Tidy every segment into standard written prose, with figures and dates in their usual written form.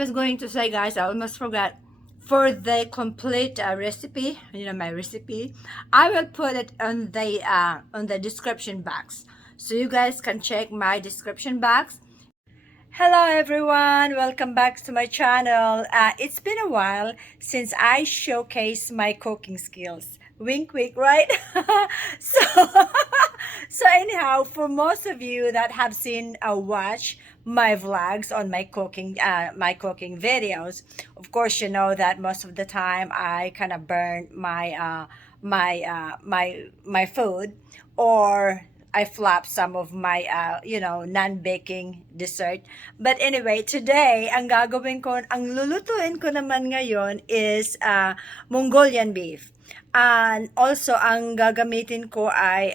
I was going to say, guys, I almost forgot. For the complete recipe, my recipe, I will put it on the description box, so you guys can check my description box. Hello everyone, welcome back to my channel. It's been a while since I showcased my cooking skills. Wink wink, right? so so anyhow, for most of you that have seen watch my vlogs on my cooking videos, of course you know that most of the time I kind of burn my food, or I flop some of my non-baking dessert. But anyway, today ang lulutuin ko naman ngayon is Mongolian beef. And also ang gagamitin ko ay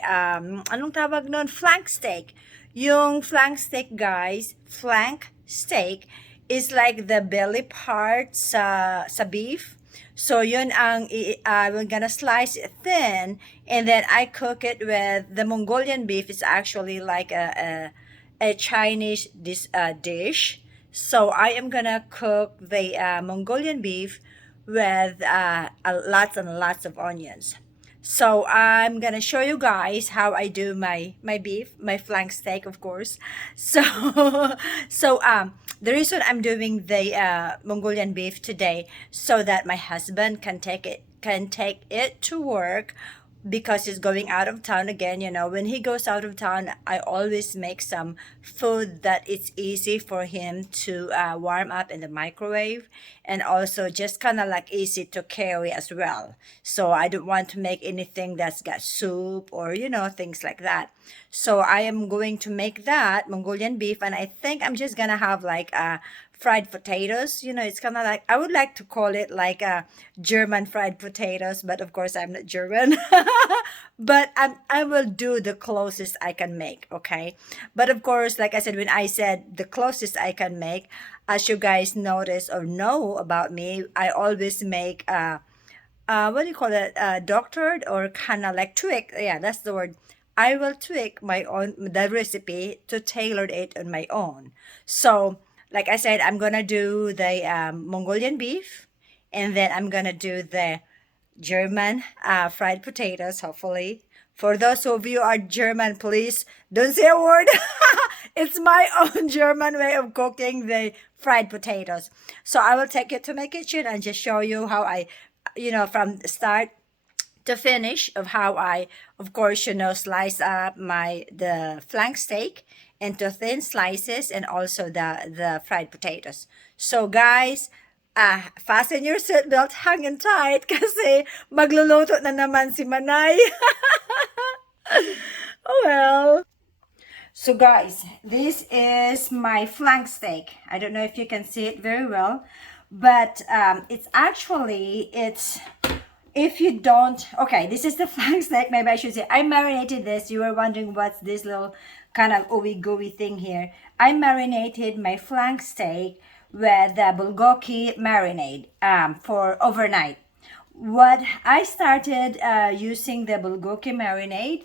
anong tawag nun? Flank steak. Yung flank steak, guys, flank steak is like the belly part sa beef. So yun ang we're gonna slice it thin, and then I cook it with the Mongolian beef. It's actually like a Chinese dish. So I am gonna cook the Mongolian beef with lots and lots of onions. So I'm gonna show you guys how I do my beef, my flank steak, of course. So the reason I'm doing the Mongolian beef today, so that my husband can take it to work, because he's going out of town again. When he goes out of town, I always make some food that it's easy for him to warm up in the microwave, and also just kind of like easy to carry as well. So I don't want to make anything that's got soup or things like that. So I am going to make that Mongolian beef, and I think I'm just gonna have like fried potatoes. It's kind of like, I would like to call it like a German fried potatoes, but of course I'm not German. But I will do the closest I can make, okay? But of course, like I said, when I said the closest I can make, as you guys notice or know about me, I always make what do you call it, doctored, or kind of like tweak. Yeah, that's the word. I will tweak the recipe to tailor it on my own. So like I said, I'm gonna do the Mongolian beef, and then I'm gonna do the German fried potatoes, hopefully. For those of you who are German, please don't say a word. It's my own German way of cooking the fried potatoes. So I will take it to my kitchen and just show you how I, from start to finish, of how I, of course, slice up the flank steak into thin slices, and also the fried potatoes. So guys, fasten your seatbelt, hangin tight, kasi magluluto na naman si Manay. Oh well. So guys, this is my flank steak. I don't know if you can see it very well, but if you don't, okay, this is the flank steak. Maybe I should say I marinated this. You were wondering what's this little kind of ooey gooey thing here. I marinated my flank steak with the bulgogi marinade for overnight. What I started using the bulgogi marinade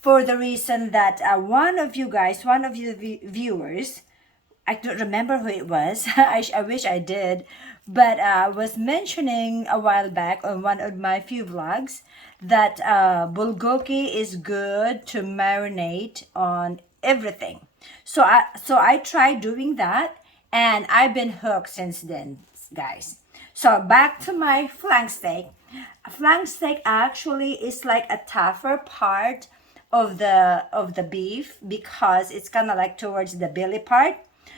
for the reason that one of you viewers, I don't remember who it was. I wish I did, but was mentioning a while back on one of my few vlogs that bulgogi is good to marinate on everything. So I tried doing that, and I've been hooked since then, guys. So back to my flank steak. Flank steak actually is like a tougher part of the beef, because it's kind of like towards the belly part.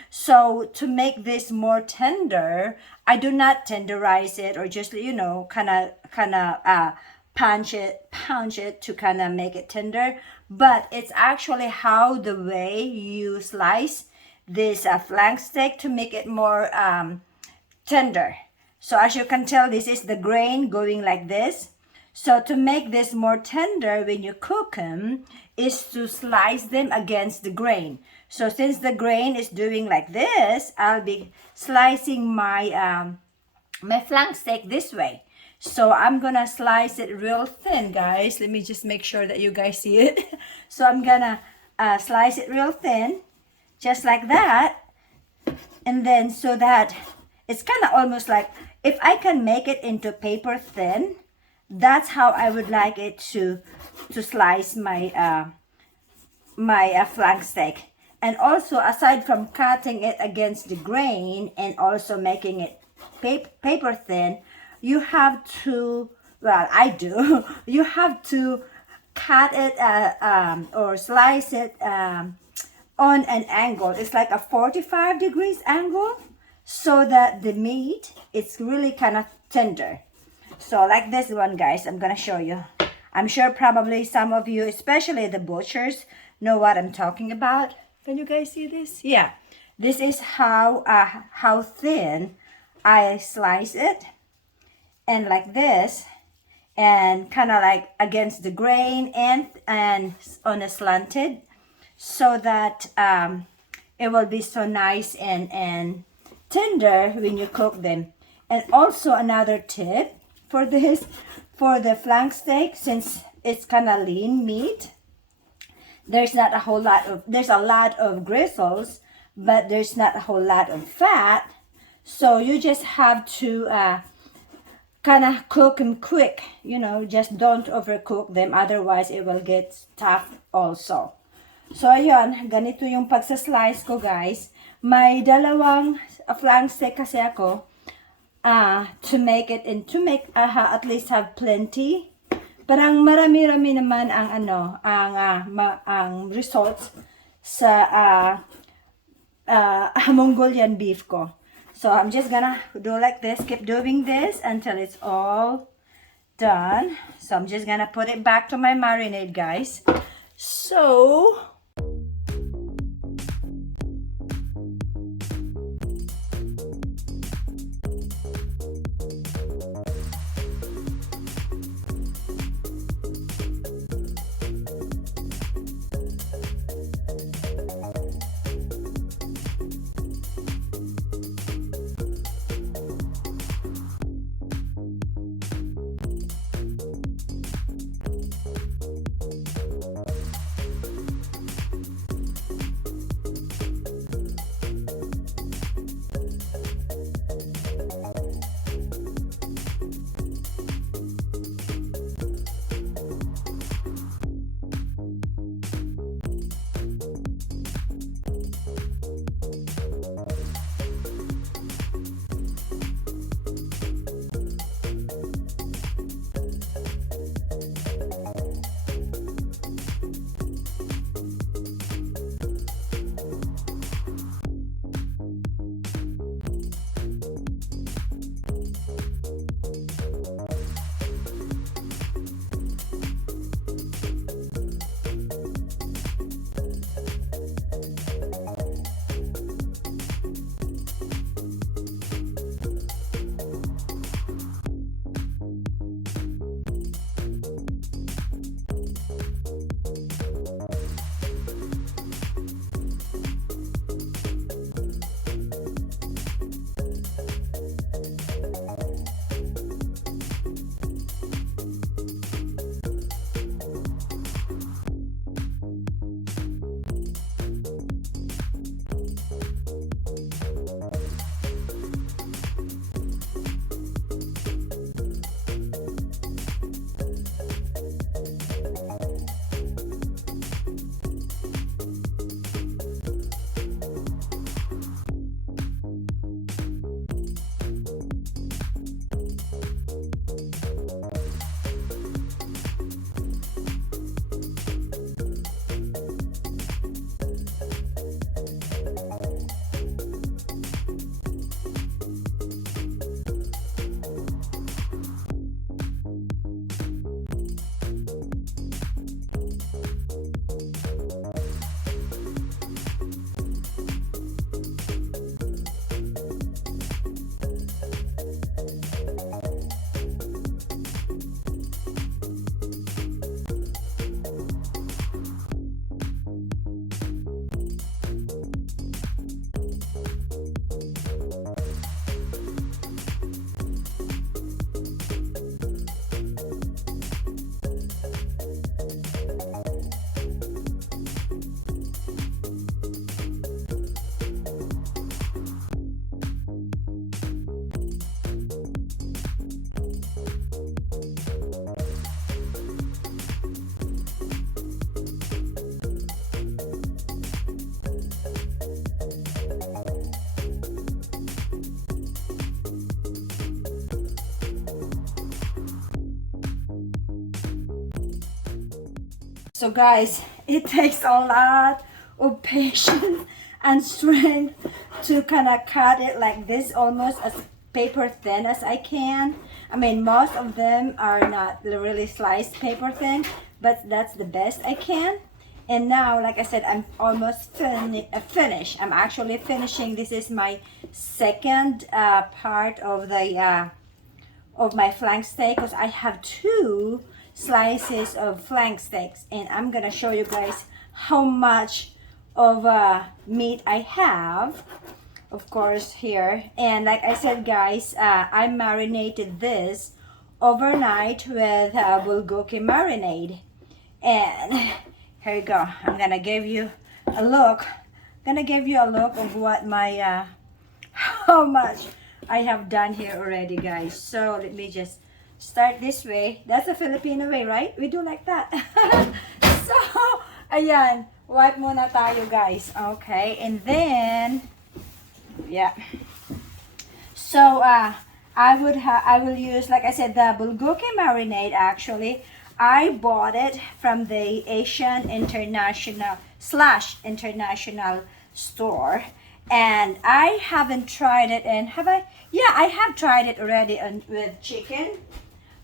So to make this more tender, I do not tenderize it, or just kind of punch it to kind of make it tender. But it's actually how the way you slice this flank steak to make it more tender. So as you can tell, this is the grain going like this. So to make this more tender when you cook them, is to slice them against the grain. So since the grain is doing like this, I'll be slicing my my flank steak this way. So I'm gonna slice it real thin, guys. Let me just make sure that you guys see it. So I'm gonna slice it real thin, just like that. And then so that it's kind of almost like, if I can make it into paper thin, that's how I would like it to slice my flank steak. And also, aside from cutting it against the grain and also making it paper thin, you have to, well, I do, you have to cut it or slice it on an angle. It's like a 45 degrees angle, so that the meat, it's really kind of tender. So like this one, guys, I'm gonna show you. I'm sure probably some of you, especially the butchers, know what I'm talking about. Can you guys see this? Yeah, this is how thin I slice it, and like this, and kind of like against the grain and on a slanted, so that it will be so nice and tender when you cook them. And also another tip for this, for the flank steak, since it's kind of lean meat, there's not a whole lot of, there's a lot of gristles, but there's not a whole lot of fat. So you just have to kind of cook them quick, you know, just don't overcook them, otherwise it will get tough also. So ayun, ganito yung pagsaslice ko, guys. May dalawang flank steak kasi ako to make it, and to make at least have plenty. Parang marami-rami naman ang ang results sa Mongolian beef ko. So I'm just gonna do like this, keep doing this until it's all done. So I'm just gonna put it back to my marinade, guys. So So guys, it takes a lot of patience and strength to kind of cut it like this, almost as paper thin as I can. I mean, most of them are not really sliced paper thin, but that's the best I can. And now, like I said, I'm almost finished. I'm actually finishing. This is my second part of the of my flank steak, because I have two slices of flank steaks, and I'm gonna show you guys how much of meat I have, of course, here. And like I said, guys, I marinated this overnight with bulgogi marinade. And here you go. I'm gonna give you a look. Of what my how much I have done here already, guys. So let me just start this way. That's a Filipino way, right? We do like that. So, ayan. Wipe muna tayo, guys. Okay. And then, yeah. So, I will use, like I said, the bulgogi marinade. Actually, I bought it from the Asian International store. And I haven't tried it, and have I? Yeah, I have tried it already with chicken,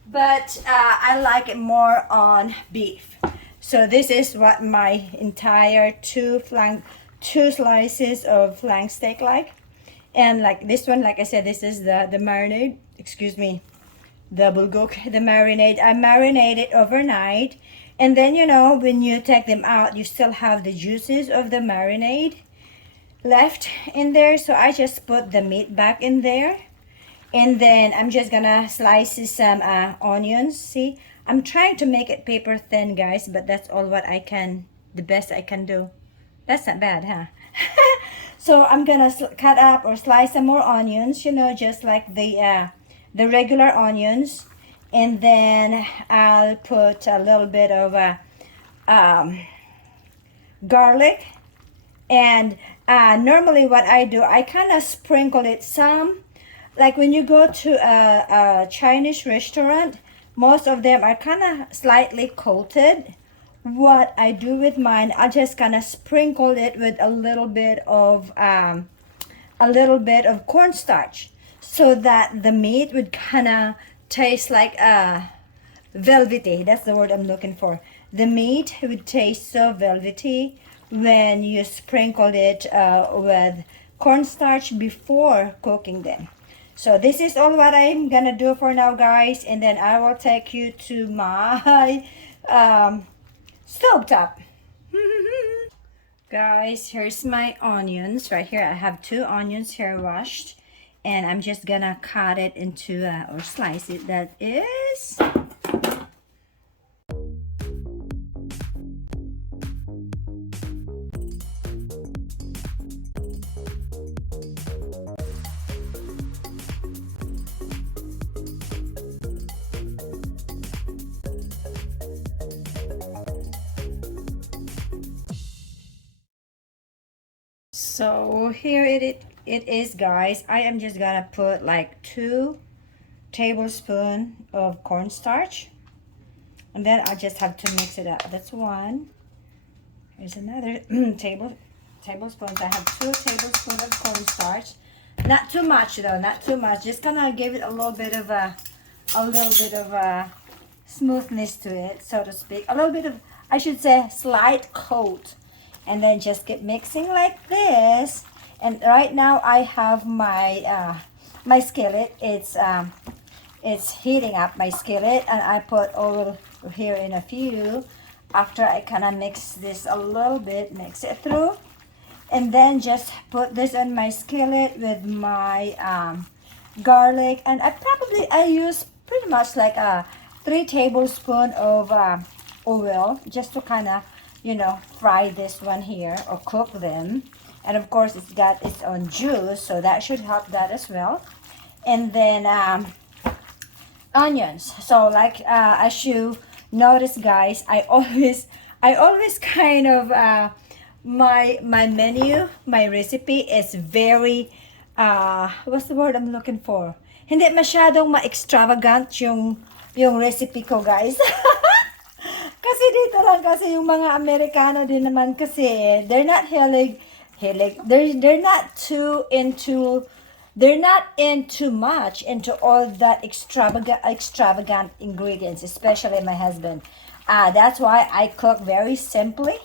but I like it more on beef. So this is what my entire two slices of flank steak like. And like this one, like I said, this is the marinade, excuse me, the bulgogi, the marinade. I marinated overnight, and then, you know, when you take them out, you still have the juices of the marinade left in there. So I just put the meat back in there, and then I'm just gonna slice some onions. See, I'm trying to make it paper thin, guys, but that's all what I can, the best I can do. That's not bad, huh? So I'm gonna cut up or slice some more onions, you know, just like the regular onions. And then I'll put a little bit of garlic. And normally what I do, I kind of sprinkle it some. Like when you go to a Chinese restaurant, most of them are kind of slightly coated. What I do with mine, I just kind of sprinkle it with a little bit of cornstarch, so that the meat would kind of taste like velvety. That's the word I'm looking for. The meat would taste so velvety when you sprinkle it with cornstarch before cooking them. So this is all what I'm gonna do for now, guys, and then I will take you to my stovetop. Guys, here's my onions right here. I have two onions here washed, and I'm just gonna cut it into or slice it, that is. So here it is, guys. I am just gonna put like 2 tablespoons of cornstarch, and then I just have to mix it up. That's one. Here's another tablespoons. I have 2 tablespoons of cornstarch. Not too much though, not too much. Just gonna give it a little bit of smoothness to it, so to speak. A little bit of, I should say, slight coat. And then just keep mixing like this. And right now I have my my skillet. It's heating up, my skillet, and I put oil here in a few. After I kind of mix this a little bit, mix it through, and then just put this on my skillet with my garlic. And I use pretty much like 3 tablespoons of oil, just to kind of, you know, fry this one here or cook them. And of course it's got its own juice, so that should help that as well. And then onions. So like as you notice, guys, I always kind of my menu, my recipe is very what's the word I'm looking for? Hindi masyadong ma-extravagant yung recipe ko, guys. Kasi dito lang kasi yung mga Amerikano din naman kasi they're not they're not too into they're not into much into all that extravagant ingredients, especially my husband. That's why I cook very simply,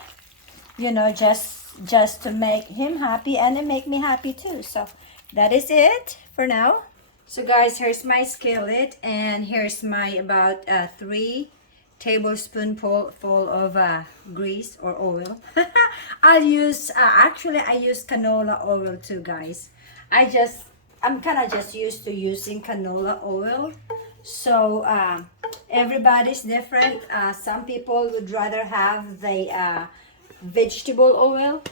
you know, just to make him happy and it make me happy too. So that is it for now. So guys, here's my skillet and here's my about 3 tablespoonful full of grease or oil. I'll use actually I use canola oil too, guys. I'm kind of just used to using canola oil. So everybody's different. Some people would rather have the vegetable oil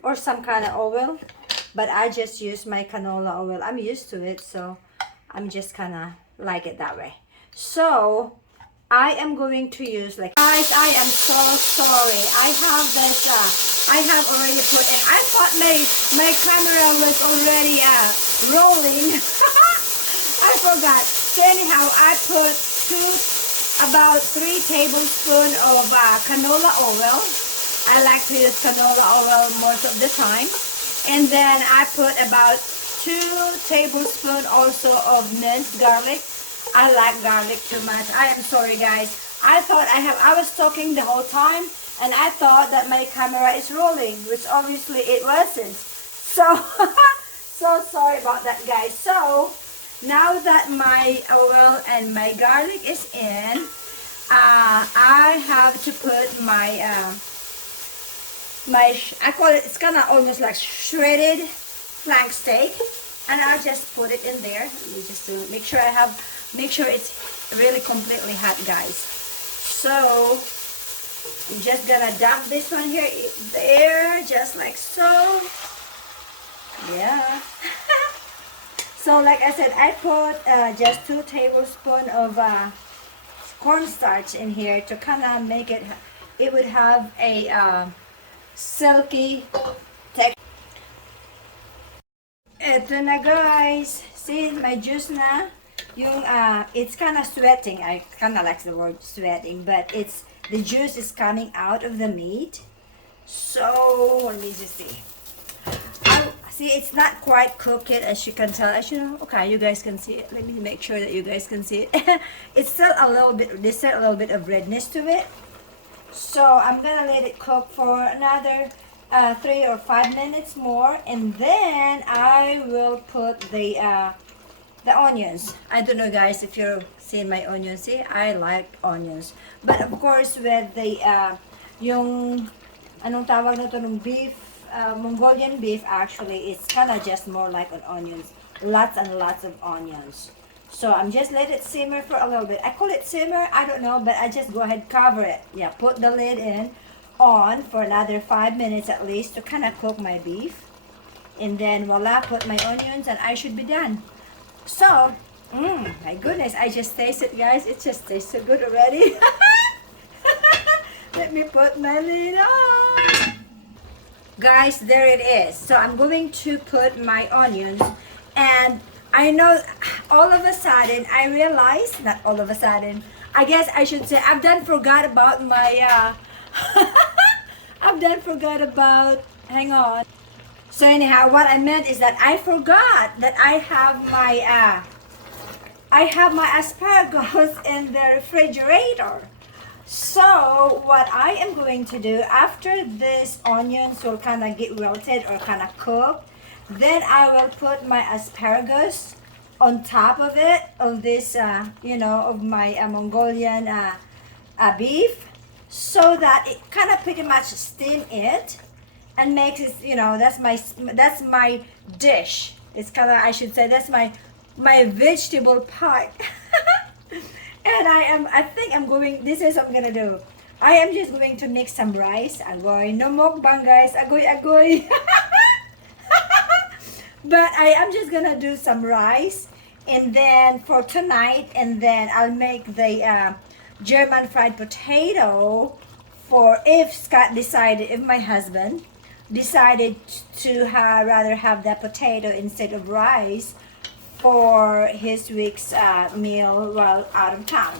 or some kind of oil, but I just use my canola oil. I'm used to it, so I'm just kind of like it that way. So I am going to use, like, guys, I am so sorry. I have this I have already put in. I thought my camera was already rolling. I forgot. So anyhow, I put about 3 tablespoons of canola oil. I like to use canola oil most of the time. And then I put about 2 tablespoons also of minced garlic. I like garlic too much. I am sorry, guys. I was talking the whole time and I thought that my camera is rolling, which obviously it wasn't. So so sorry about that, guys. So now that my oil and my garlic is in, I have to put my I call it, it's kind of almost like shredded flank steak, and I'll just put it in there. Let me just make sure it's really completely hot, guys. So I'm just gonna dump this one here there, just like so. Yeah. So like I said, I put just 2 tablespoons of cornstarch in here to kind of make it would have a silky texture. Ito na, guys. See, my juice na. Yung, it's kind of sweating. I kind of like the word sweating, but the juice is coming out of the meat. So, let me just see. See, it's not quite cooked yet, as you can tell. As you know, okay, you guys can see it. Let me make sure that you guys can see it. It's still a little bit, there's still a little bit of redness to it. So I'm gonna let it cook for another 3 or 5 minutes more, and then I will put the onions. I don't know, guys, if you're seeing my onions. See, I like onions, but of course with the yung anong tawag na to ng beef, Mongolian beef, actually it's kind of just more like an onions, lots and lots of onions. So I'm just let it simmer for a little bit. I call it simmer, I don't know, but I just go ahead, cover it. Yeah, put the lid on for another 5 minutes at least to kind of cook my beef. And then voila, put my onions and I should be done. So, my goodness, I just tasted, guys. It just tastes so good already. Let me put my lid on. Guys, there it is. So I'm going to put my onions, and I know all of a sudden I realized, not all of a sudden, I guess I should say I've done forgot about my hang on. So anyhow, what I meant is that I forgot that I have my asparagus in the refrigerator. So what I am going to do after this onions will kind of get wilted or kind of cooked, then I will put my asparagus on top of it, of this of my Mongolian beef, so that it kind of pretty much steam it and makes it, that's my dish. It's kind of, I should say, that's my vegetable part. And I think I'm going, this is what I'm gonna do. I am just going to mix some rice. Agoy, no mukbang, guys. Agoy. But I am just gonna do some rice, and then for tonight, and then I'll make the German fried potato for if my husband decided to rather have that potato instead of rice for his week's meal while out of town.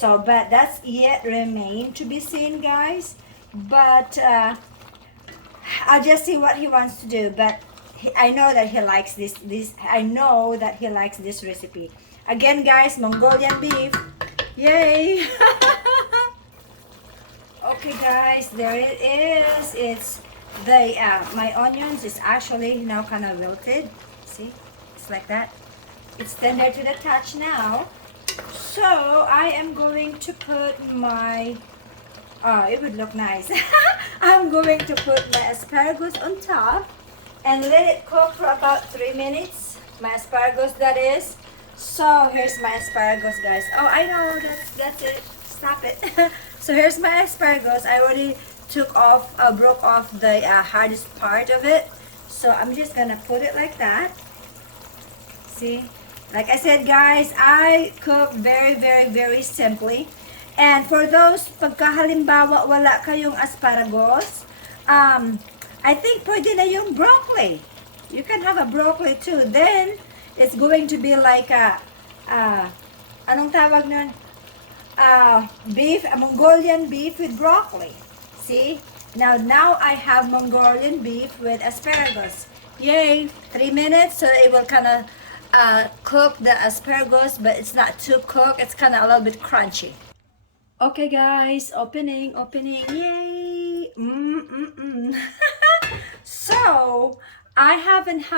So, but that's yet remain to be seen, guys. But I'll just see what he wants to do. But I know that he likes this. I know that he likes this recipe. Again, guys, Mongolian beef. Yay! Okay, guys, there it is. It's the my onions is actually now kind of wilted. See, it's like that. It's tender to the touch now. So I am going to put my, it would look nice. I'm going to put my asparagus on top and let it cook for about 3 minutes. My asparagus, that is. So here's my asparagus, guys. Oh, I know, that's it. Stop it. So here's my asparagus. I already took off, broke off the hardest part of it. So I'm just gonna put it like that. See? Like I said, guys, I cook very, very, very simply. And for those, pagkahalimbawa wala kayong asparagus, I think pwede na yung broccoli. You can have a broccoli too. Then, it's going to be like a, anong tawag nun? Beef, a Mongolian beef with broccoli. See? Now I have Mongolian beef with asparagus. Yay! 3 minutes, so it will kind of cook the asparagus, but it's not too cooked. It's kind of a little bit crunchy. Okay, guys, opening, yay! So I haven't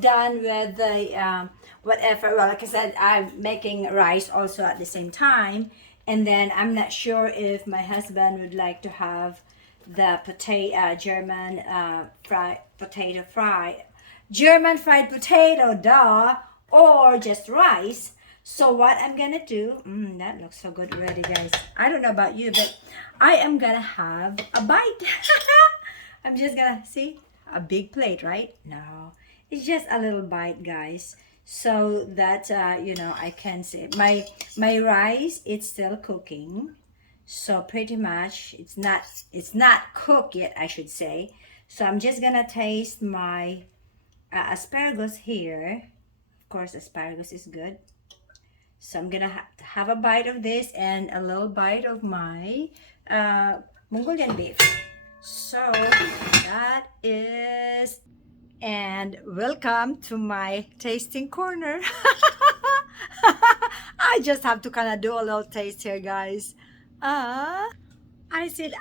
done with the whatever. Well, like I said, I'm making rice also at the same time, and then I'm not sure if my husband would like to have the German fried potato, duh, or just rice. So what I'm gonna do, that looks so good already, guys. I don't know about you, but I am gonna have a bite. I'm just gonna, see, a big plate, right? No, it's just a little bite, guys. So that, I can say, my rice, it's still cooking. So pretty much, it's not cooked yet, I should say. So I'm just gonna taste my asparagus here. Of course, asparagus is good. So I'm gonna have a bite of this and a little bite of my Mongolian beef. So that is, and welcome to my tasting corner. I just have to kind of do a little taste here, guys. I said,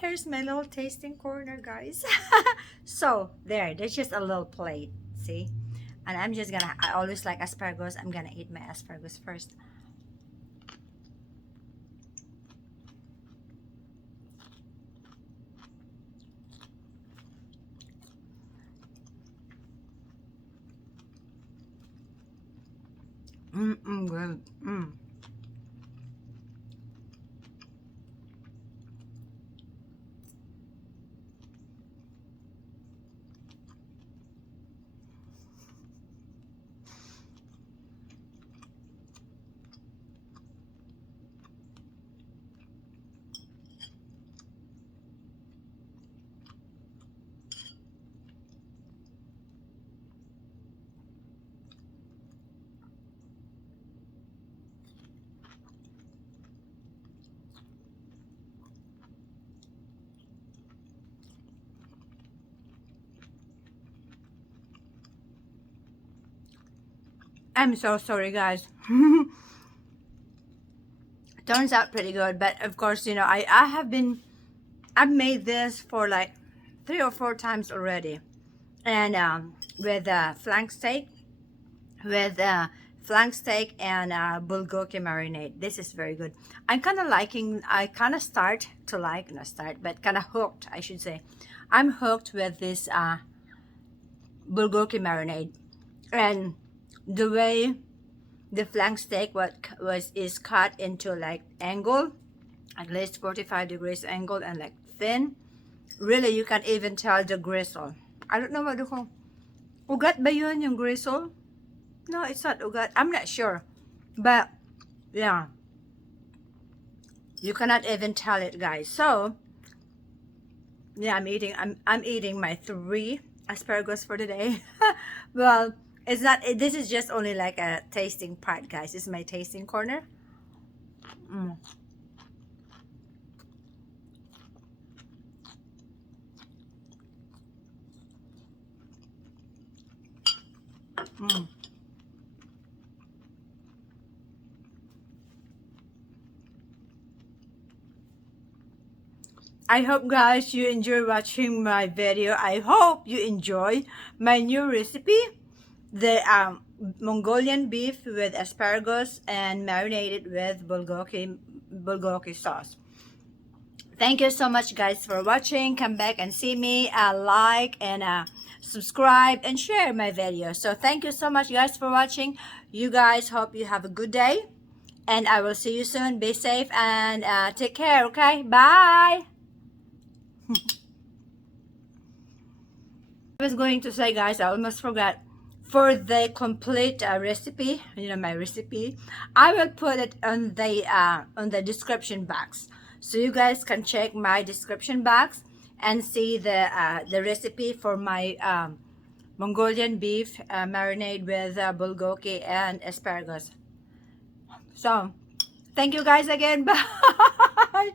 here's my little tasting corner, guys. So there's just a little plate, see? And I'm just gonna, I always like asparagus. I'm gonna eat my asparagus first. Good. I'm so sorry, guys. Turns out pretty good, but of course, I've made this for like 3 or 4 times already, and with flank steak, and bulgogi marinade. This is very good. I'm kind of liking. I kind of start to like, not start, but kind of hooked, I should say. I'm hooked with this bulgogi marinade, and the way the flank steak is cut into like angle, at least 45 degrees angle, and like thin. Really, you can even tell the gristle. I don't know what to call. Ugat ba yun yung gristle? No, it's not ugat. I'm not sure. But yeah, you cannot even tell it, guys. So yeah, I'm eating my 3 asparagus for today. Well, it's not, this is just only like a tasting part, guys. This is my tasting corner. Mm. Mm. I hope guys you enjoy watching my video. I hope you enjoy my new recipe, the Mongolian beef with asparagus and marinated with bulgogi sauce. Thank you so much guys for watching. Come back and see me, like and subscribe and share my video. So thank you so much guys for watching. You guys, hope you have a good day, and I will see you soon. Be safe and take care. Okay, bye. I was going to say guys, I almost forgot. For the complete recipe, my recipe, I will put it on the description box, so you guys can check my description box and see the recipe for my Mongolian beef marinade with bulgogi and asparagus. So thank you guys again. Bye.